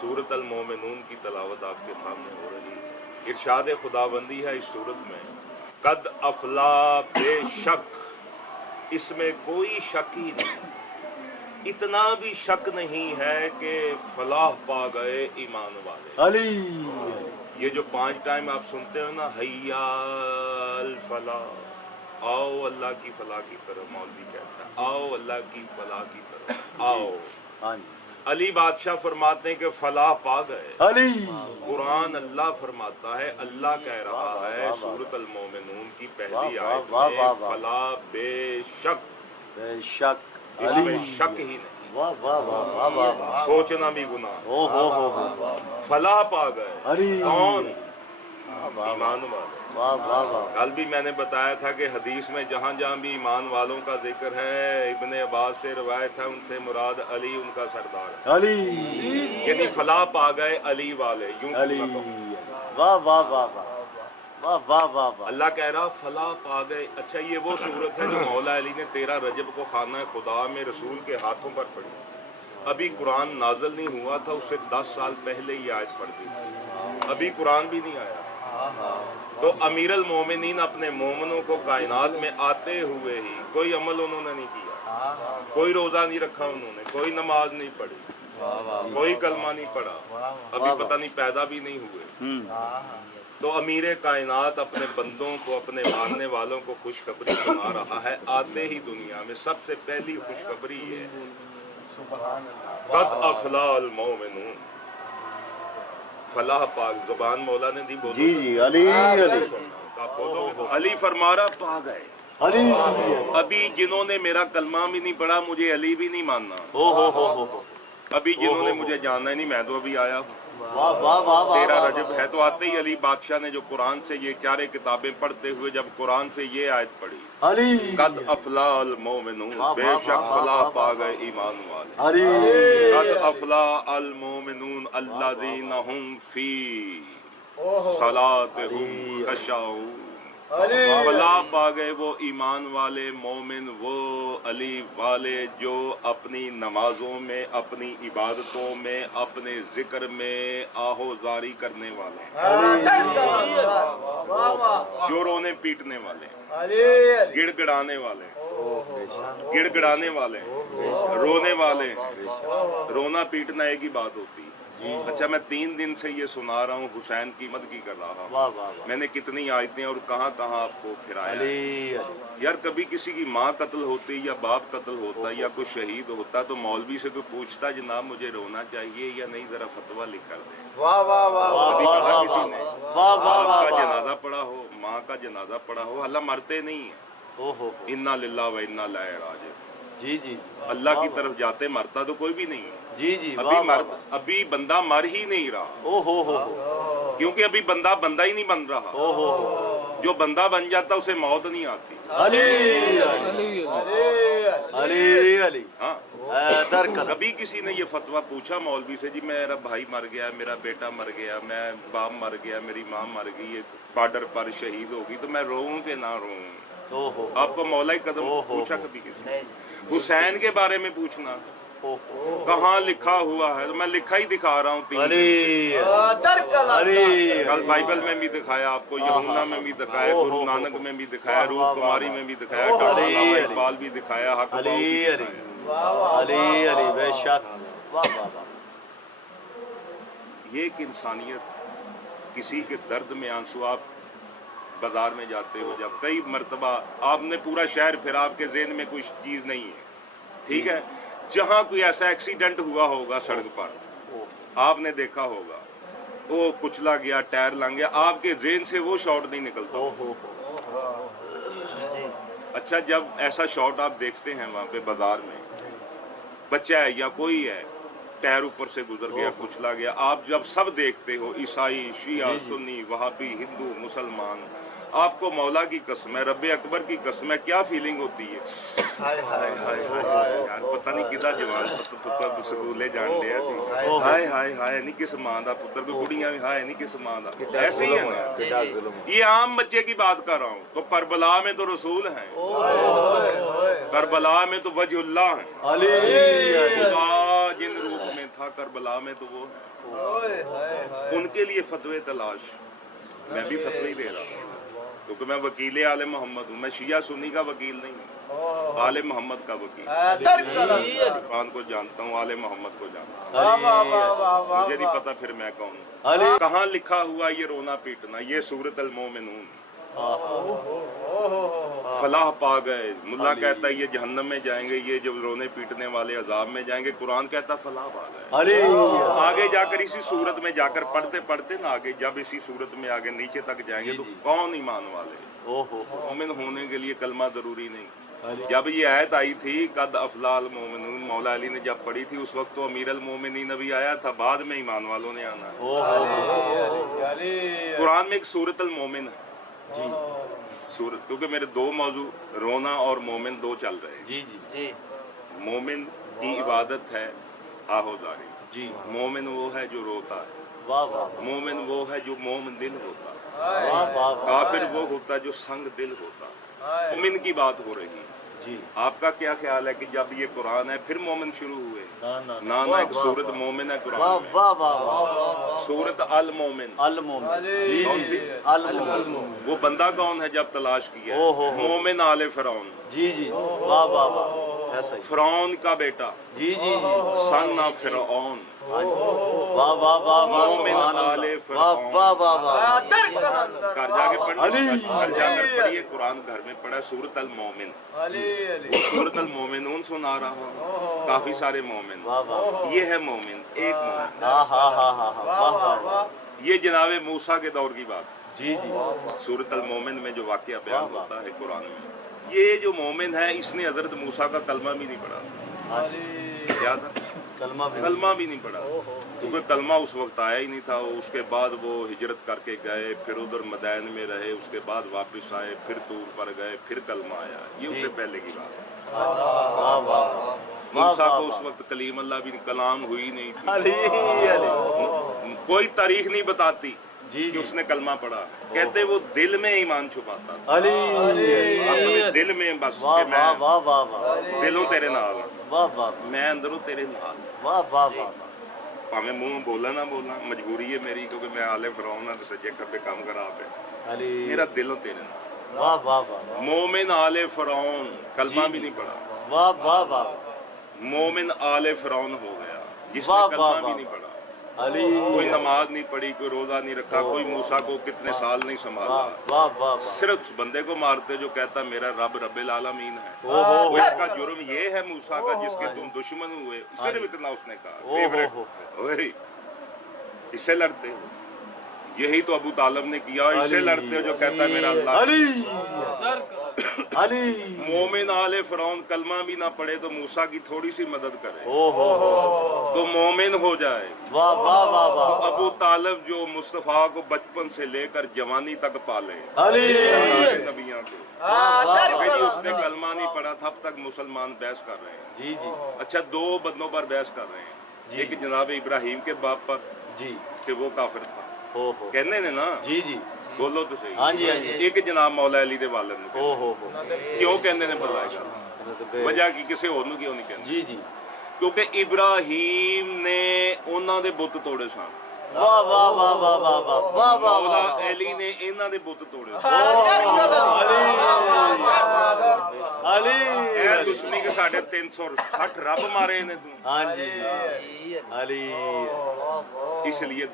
सूरत अल मोमिनून की तलावत आपके सामने हो रही है। इरशाद खुदाबंदी है इस सूरत में, कद अफला, बेशक, इसमें कोई शक ही नहीं, इतना भी शक नहीं है कि फलाह पा गए ईमान वाले। अली ये जो 5 टाइम आप सुनते हो ना, हैया अल फलाह, आओ अल्लाह की फलाह की तरफ, मौलवी कहता है आओ अल्लाह की फलाह की तरफ आओ। हाँ जी अली बादशाह फरमाते हैं कि फलाह पा गए। अली कुरान अल्लाह फरमाता है, अल्लाह कह रहा है सूरत अल मोमिनून की पहली आयत में, फलाह बेशक, बेशक इसमें शक ही नहीं, वाह वाह वाह वाह वाह वाह, सोचना भी गुनाह। ओ हो फलाह पा गए अली कौन? वाह ईमान वाले। वाह वाह वाह, कल भी मैंने बताया था कि हदीस में जहाँ जहाँ भी ईमान वालों का जिक्र है, इब्ने अब्बास से रवायत है, उनसे मुराद अली उनका सरदार है। अली यानी फलाह पा गए अली वाले, यूं अली, क्यों ना कहो। वाह वाह वाह वाह वाह वाह वाह वाह, अल्लाह कह रहा फलाह पा गए। अच्छा, ये वो सूरत है जो मौला अली ने 13 रजब को खाना खुदा में रसूल के हाथों पर पढ़ी। अभी कुरान नाजल नहीं हुआ था, उससे 10 साल पहले ही आयत पढ़ दी थी, अभी कुरान भी नहीं आया। तो अमीरुल मोमिनीन अपने मोमिनों को कायनात में आते हुए ही कोई अमल उन्होंने नहीं किया, कोई रोजा नहीं रखा उन्होंने, कोई नमाज नहीं पढ़ी, कोई कलमा नहीं पढ़ा, अभी पता नहीं पैदा भी नहीं हुए। तो अमीर कायनात अपने बंदों को, अपने मानने वालों को खुशखबरी सुना रहा है। आते ही दुनिया में सबसे पहली खुशखबरी ये है, कद अफलाल मोमिनून, फलाह पाक, जुबान मौला ने दी, बोलो जी जी अली अली आप बोलो। अली फरमा रहा पा गए अली, अभी जिन्होंने मेरा कलमा भी नहीं पढ़ा, मुझे अली भी नहीं मानना। ओ हो, अभी जिन्होंने मुझे जानना ही नहीं, मैं तो अभी आया हूँ। वाह वाह वाह वाह, 13 रजब है तो आते ही अली बादशाह ने जो कुरान से ये 4 किताबें पढ़ते हुए जब कुरान से ये आयत पढ़ी, अली कद अफलाल मोमिनून, बेशक फलाह पा गए ईमान वाले। अली कद अफला अल मोमिनून अल्लज़ीना हुम फी सलातिहुम खशाऊन, फलाह पा गए वो ईमान वाले मोमिन, वो अली वाले जो अपनी नमाजों में, अपनी इबादतों में, अपने जिक्र में आहोजारी करने वाले, जो रोने पीटने वाले, गिड़गिड़ाने वाले, गिड़गिड़ाने वाले, रोने वाले। रोना पीटना एक ही बात होती है। अच्छा, मैं 3 दिन से ये सुना रहा हूँ, हुसैन की मद की कर रहा हूँ। वाह वाह, मैंने कितनी आयतें और कहाँ कहाँ आपको फिराया। अली यार, कभी किसी की माँ कत्ल होती या बाप कत्ल होता या कोई शहीद होता तो मौलवी से कोई पूछता जनाब मुझे रोना चाहिए या नहीं, जरा फतवा लिख कर दे। वाह वाह वाह, कभी कहा किसी ने वाह वाह बाप का वाह, जनाजा पड़ा हो, माँ का जनाजा पड़ा हो, अल्लाह मरते नहीं है। ओहो, इन्ना लिल्लाह व इन्ना इलैहि राजिऊन। जी जी अल्लाह की तरफ जाते मरता तो कोई भी नहीं है। जी जी, वाह अभी बंदा मर ही नहीं रहा, ओहो हो, क्योंकि अभी बंदा ही नहीं बन रहा। ओहो, जो बंदा बन जाता उसे मौत नहीं आती। अली अली अली अली, हाँ, कभी किसी ने ये फतवा पूछा मौलवी से, जी मेरा भाई मर गया, मेरा बेटा मर गया, मैं बाप मर गया, मेरी माँ मर गई, ये बॉर्डर पर शहीद होगी, तो मैं रोऊं कि ना रोऊं? आपको मौलाई कदम पूछा कभी किसी ने? हुसैन के बारे में पूछना, कहाँ लिखा हुआ है? तो मैं लिखा ही दिखा रहा हूँ। कल बाइबल में भी दिखाया आपको, यहुन्ना में भी दिखाया, गुरु नानक में भी दिखाया, रूप कुमारी में भी दिखाया, डॉक्टर इकबाल भी दिखाया, हक बाऊ भी दिखाया। अली अली, बेशक, वाह वाह वाह। ये एक इंसानियत, किसी के दर्द में आंसू। आप बाजार में जाते हो जब, कई मर्तबा आपने पूरा शहर फिर, आपके ज़हन में कुछ चीज़ नहीं है, ठीक है, जहाँ कोई ऐसा एक्सीडेंट हुआ होगा सड़क पर, आपने देखा होगा, वो कुचला गया, टायर लग गया, आपके ज़हन से वो शॉट नहीं निकलता। अच्छा, जब ऐसा शॉट आप देखते हैं वहाँ पे बाजार में, बच्चा है या कोई है, टायर ऊपर से गुजर गया, कुचला गया, आप जब सब देखते हो, ईसाई, शिया, सुन्नी, वहाबी, हिंदू, मुसलमान, आपको मौला की कसम है, रब्बे अकबर की कसम है, क्या फीलिंग होती है? हाय हाय हाय हाय यार, पता नहीं किदा जवान पुत्र स्कूले जान लिया, हाय हाय हाय नहीं किस मां दा पुत्र, कोई कुड़ियां भी हाय नहीं किस मां दा। ऐसे ही है ना, ये आम बच्चे की बात कर रहा हूँ। तो करबला में तो रसूल हैं, करबला में तो वजहुल्लाह हैं, खुदा जिन रूप में था करबला में तो वो है। उनके लिए फतवे तलाश, मैं भी फतवे ही दे रहा हूँ क्योंकि मैं वकील आले मोहम्मद हूँ। मैं शिया सुन्नी का वकील नहीं हूँ, आले मोहम्मद का वकील। कुरान को जानता हूँ, आले मोहम्मद को जानता हूँ। मुझे नहीं पता फिर मैं कौन हूँ। कहाँ लिखा हुआ ये रोना पीटना? ये सूरत अल मोमिनून। फलाह पा गए। मुल्ला कहता है ये जहन्नम में जाएंगे, ये जो रोने पीटने वाले अजाब में जाएंगे। कुरान कहता फलाह पा गए। आगे जाकर इसी सूरत में जाकर पढ़ते पढ़ते ना, आगे जब इसी सूरत में आगे नीचे तक जाएंगे तो कौन ईमान वाले? मोमिन होने के लिए कलमा जरूरी नहीं। जब ये आयत आई थी कद अफलाल मोमिनून, मौला अली ने जब पढ़ी थी उस वक्त तो अमीर अल मोमिनीन नबी आया था, बाद में ईमान वालों ने आना। कुरान में एक सूरत अल मोमिन है जी, सूरत, क्योंकि मेरे दो मौजू रोना और मोमिन दो चल रहे हैं। जी जी मोमिन की इबादत है आहोदारी जी। मोमिन वो है जो रोता है। वाह वाह। मोमिन वो है जो मोमिन दिल होता है। वाह वाह। काफिर वो होता है जो संग दिल होता है। मोमिन की बात हो रही है जी। आपका क्या ख्याल है कि जब ये कुरान है फिर मोमिन शुरू हुए? ना ना एक सूरत मोमिन है कुरान में, वाह वाह वाह। सूरत अल मोमिन। अल मोमिन जी जी। अल मोमिन वो बंदा कौन है जब तलाश किया? मोमिन आले फिरौन। जी जी। वाह वाह वाह। ऐसा ही। फिरौन का बेटा जी जी जी। सन ऑफ फिरौन। वाह वाह वाह। मोमिन आले वाह वाह वाह वाह। घर जाके पढ़िए, घर जाकर पढ़िए, कुरान घर में पढ़ा सूरत अल मोमिन। सूरत अल मोमिनून सुना रहा हूँ, काफी सारे मोमिन। ये है मोमिन, एक मोमिन। हाँ हाँ हाँ हाँ हाँ। वाह वाह वाह। ये जनाबे मूसा के दौर की बात। जी जी। सूरत अल मोमिन में जो वाकया बयान होता है कुरान में, ये जो मोमिन है इसने हजरत मूसा का कलमा भी नहीं पढ़ा। क्या था? कलमा भी नहीं पढ़ा, क्योंकि कलमा उस वक्त आया ही नहीं था। उसके बाद वो हिजरत करके गए, फिर उधर मदैन में रहे, उसके बाद वापस आए, फिर तूर पर गए, फिर कलमा आया। ये उससे पहले की बात है। मूसा को उस वक्त कलीम अल्लाह भी कलाम हुई नहीं थी। कोई तारीख नहीं बताती कि उसने कलमा पढ़ा। कहते वो दिल में ईमान छुपाता था, अपने दिल में बस कि मैं दिलों तेरे नाल, मैं अंदरों तेरे नाल। भाਵੇਂ मुंह बोला ना बोला, मजबूरी है मेरी, क्योंकि मैं आले फिरौन ना सज्जे खब्बे काम करा पे, मेरा दिलों तेरे नाल। मोमिन आले फिरौन कलमा भी नहीं पढ़ा, मोमिन आले फिरौन हो गया जिसने कलमा भी नहीं पढ़ा। कोई नमाज नहीं पढ़ी, कोई रोजा नहीं रखा, कोई मूसा को कितने साल नहीं संभाला, सिर्फ उस बंदे को मारते जो कहता मेरा रब रब्बिल आलमीन है। इसका जुर्म ये है मूसा का जिसके तुम दुश्मन हुए, सिर्फ इतना उसने कहा। इससे लड़ते हो, यही तो अबू तालब ने किया। इससे लड़ते हो जो कहता है मेरा अल्लाह। मोमिन आले फिरौन कलमा भी ना पढ़े तो मूसा की थोड़ी सी मदद करे तो मोमिन हो जाए। अबू तालब जो मुस्तफा को बचपन से लेकर जवानी तक पाले नबियों को, उसने कलमा नहीं पढ़ा था, अब तक मुसलमान बहस कर रहे हैं। जी जी। अच्छा, दो बंदों पर बहस कर रहे हैं। एक जनाब इब्राहिम के बाप पर जी कि वो काफिर था, कहने ने ना। जी जी। बोलो तो सही। हाँ जी हाँ जी। एक जनाब मौला अली दे वालिद ने क्यों कहने ने बुलाया? वजह की किसी होर क्यों नहीं कहते? जी जी। क्योंकि इब्राहिम ने उन्हां दे बुत तोड़े सन। वाह वाह वाह वाह वाह वाह वाह वाह। मौला अली ने इन्हां दे बुत तोड़े। अली दुश्मनी के साढ़े 360 रब मारे ने तू। हाँ जी। अली इसलिए